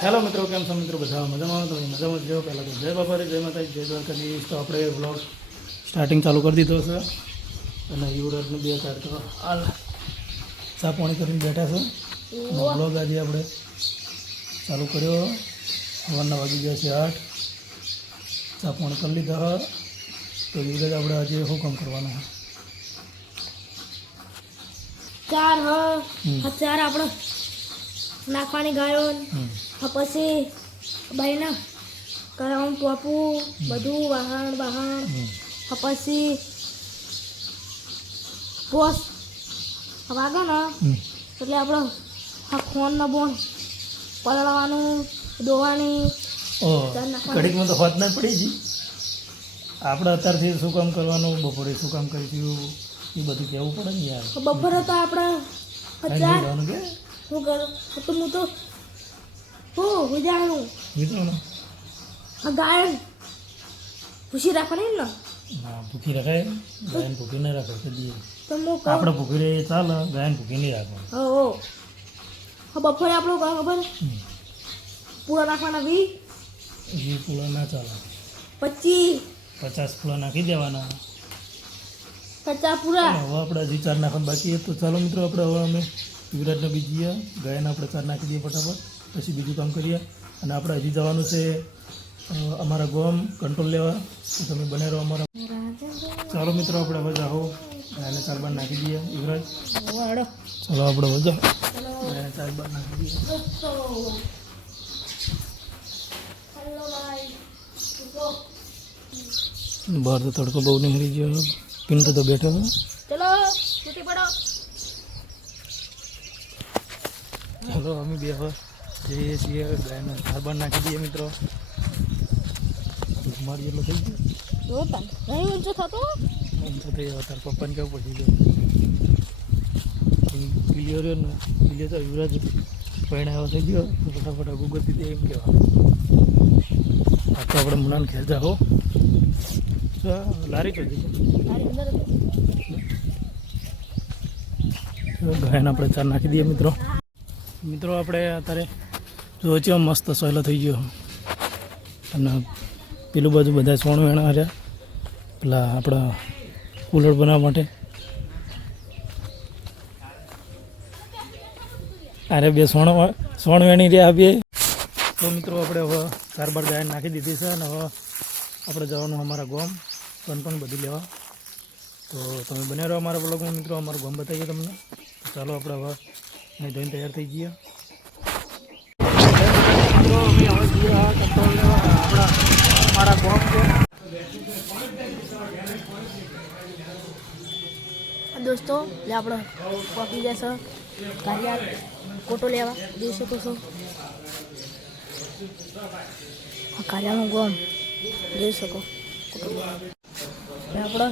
Hello મિત્રો, કેમ છો મિત્રો? બધા મજામાં? તમે મજામાં જ જો. પહેલાં તો જય બાપા રે, જય માતાજી, જય દ્વારકાધીશ. તો આપણે વ્લોગ સ્ટાર્ટિંગ ચાલુ કરી દીધો છે અને યુવરાજનું 2 4 તો હાલ ચા પાણી કરીને બેઠા છે અને વ્લોગ આજે આપણે ચાલુ કર્યો. સવારના વાગી ગયા છે 8. ચા પાણી કરી લીધા. તો યુવરાજ આપણે આજે શું કામ કરવાનું છે? ચાર આપણે નાખવાની ગાયો પછી ભાઈના કરવાનું ટોપું બધું વાહણ પછી પોસ વાગે ને એટલે આપણે ખોનનો બોન પલળવાનું દોવાની ઘડીકમાં તો હોત ના પડી ગઈ. આપણે અત્યારથી શું કામ કરવાનું, બપોરે શું કામ કરીશું એ બધું કહેવું પડે ને યાર. બપોરે તો આપણે જવાનું કે શું કરું તો હું તો હું જાણું વિચારવાનું ગાય ભૂસી રાખવાની ને ના ભૂખી રખાય, ગાયને ભૂખી નહીં રાખે કદી. તો હું કહું આપણે ભૂખી રહીએ ચાલે, ગાયને ભૂખી નહીં રાખવાનું. બપોરે આપણું કામ ખબર પૂરા નાખવાના 20 પૂળા ના ચાલે, 25 50 પૂળા નાખી દેવાના. 50 પૂરા. હવે આપણે હજી 4 નાખવાનું બાકી. તો ચાલો મિત્રો, આપણે હવે અમે યુવરાજને બી જઈએ, ગાયને આપણે 4 નાખી દઈએ ફટાફટ, પછી બીજું કામ કરીએ. અને આપણે હજી જવાનું છે અમારા ગામ કંટ્રોલ લેવા. તો તમે બને રહો અમારા. ચાલો મિત્રો, આપણે હવે જાઓ ગાયને 4 બાર નાખી દઈએ. યુવરાજ ચાલો આપણે હવે જાઓ ગાયને 4 બાર નાખી દઈએ. બહાર તો તડકો બહુ નીકળી ગયો. પિન્ટુ તો બેઠો છે. ચલો છૂટી પડો. ચાલો અમે બે હવે જઈએ છીએ, ગાયને 4 બાર નાખી દઈએ મિત્રો. મારી એટલો થઈ ગયો નહીં ઊંચો થતો ઊંચો થઈ ગયો. તાર પપ્પાને કેવું પડી ગયો ક્લિયર ને ક્લિયર. તો યુવરાજ પહેણાવો થઈ ગયો તો ફટાફટ ગૂગલ દીધી એમ કહેવા. આ તો આપણે મુનાને ખેલ જાઓ લારી કરી દીધી. ગાયને આપણે 4 નાખી દઈએ મિત્રો. આપણે અત્યારે જો છે મસ્ત સોયલો થઈ ગયો. અને પેલું બાજુ બધા સોણ વેણા રહ્યા પેલા આપણા કુલર બનાવવા માટે. અરે બે સોણ વેણી રહ્યા બે. તો મિત્રો આપણે હવે 4 બાર ગાય નાખી દીધી છે અને હવે આપણે જવાનું અમારા ગામ પણ બધું લેવા. તો તમે બને રહો અમારા બ્લોગમાં મિત્રો, અમારું ગામ બતાવીએ તમને. તો ચાલો આપણે હવે નહીં ધોઈને તૈયાર થઈ ગયા. અમારા ગામ છે દોસ્તો. એટલે આપણે પહોંચી જશે કાર્યાલ કોટો લેવા. જોઈ શકો છો કાર્યાલનું ગામ જોઈ શકો. કોટો લેવા આપણે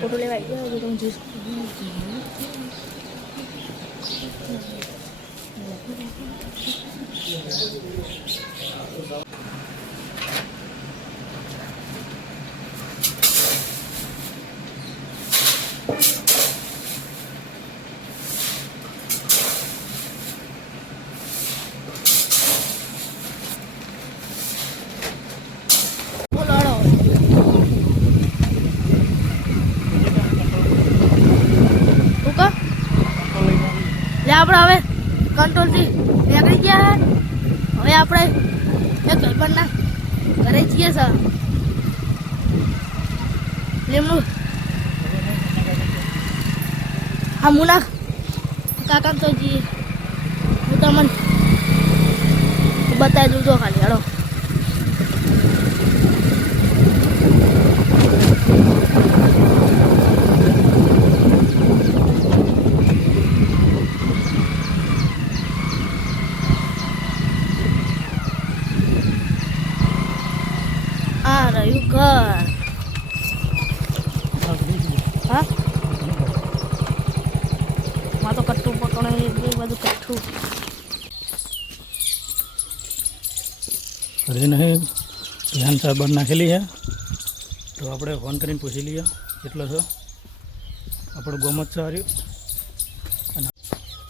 કોટો લેવા આવી ગયા. તમે જોઈ શકો. આપણે હવે કંટ્રોલથી નીકળી ગયા. હવે આપણે એક ભાઈબંધના ઘરે જઈએ સર. લીમડું હા મુના કાકા તો જઈએ. હું તમને બતાવી દઉં તો ખાલી હેડો. આ રહ્યું ઘર. હા માં તો કટ્ટું પકડે એ બધું કટ્ટું. અરે નહીં ધ્યાન 4 બાર નાખેલી છે. તો આપણે ફોન કરીને પૂછી લઈએ કેટલો છે. આપણો ગોમ જ છે.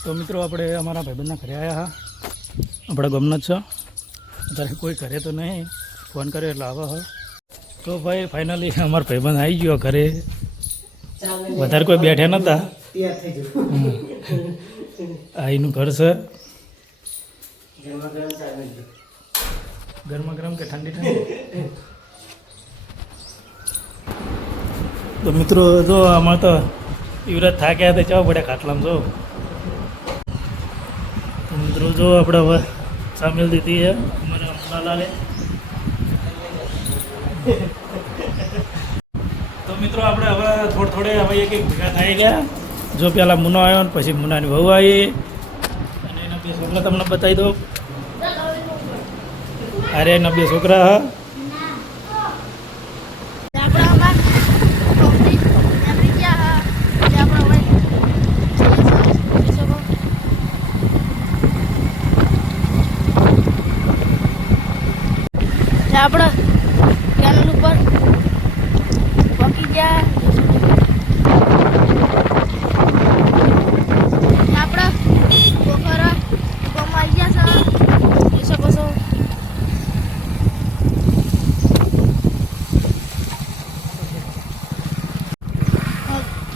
તો મિત્રો આપણે અમારા ભાઈબંધના ઘરે આવ્યા હા આપણા ગામના જ છો અત્યારે કોઈ કરે તો નહીં ફોન કર્યો એટલે આવો હો તો ભાઈ ફાઇનલી અમારો ભાઈબંધ આવી ગયો ઘરે વધારે કોઈ બેઠા નહોતા આ એનું ઘર છે ગરમા ગરમ કે ઠંડી ઠંડી તો મિત્રો જો આમાં તો યુવરાજ થાક્યા હતા ચાવ પડ્યા ખાટલામાં જો તો મિત્રો જો આપણે હવે સામેલ દીધી છે અમારે અમલાલાલે તો મિત્રો આપણે હવે થોડે હવે એક ભેગા થઈ ગયા જો પેલા મુનો આવ્યો ને પછી મુનાની વહુ આવી અને એના બે છોકરા તમને બતાવી દો અરે એના બે છોકરા હા આપણે કેનલ ઉપર પહોંચી ગયા આપણે પોખરા ગામમાં આવી ગયા છે જોઈ શકો છો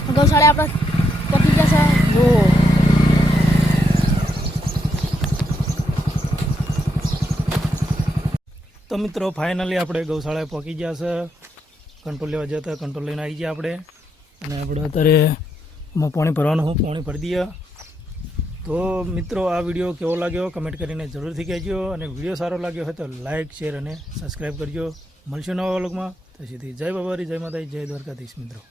ગૌશાળા આપણે પહોંચી ગયા છે જો તો મિત્રો ફાઇનલી આપણે ગૌશાળાએ પહોંચી ગયા છે કંટ્રોલ લેવા જતા કંટ્રોલ લઈને આવી ગયા આપણે અને આપણે અત્યારે એમાં પાણી ભરવાનું હું પાણી ભરી દઈએ તો મિત્રો આ વિડીયો કેવો લાગ્યો કમેન્ટ કરીને જરૂરથી કહેજો અને વિડીયો સારો લાગ્યો હોય તો લાઇક શેર અને સબસ્ક્રાઈબ કરજો મળશું નવા વ્લોગમાં તો સુધી જય બાબારી જય માતાજી જય દ્વારકાધીશ મિત્રો.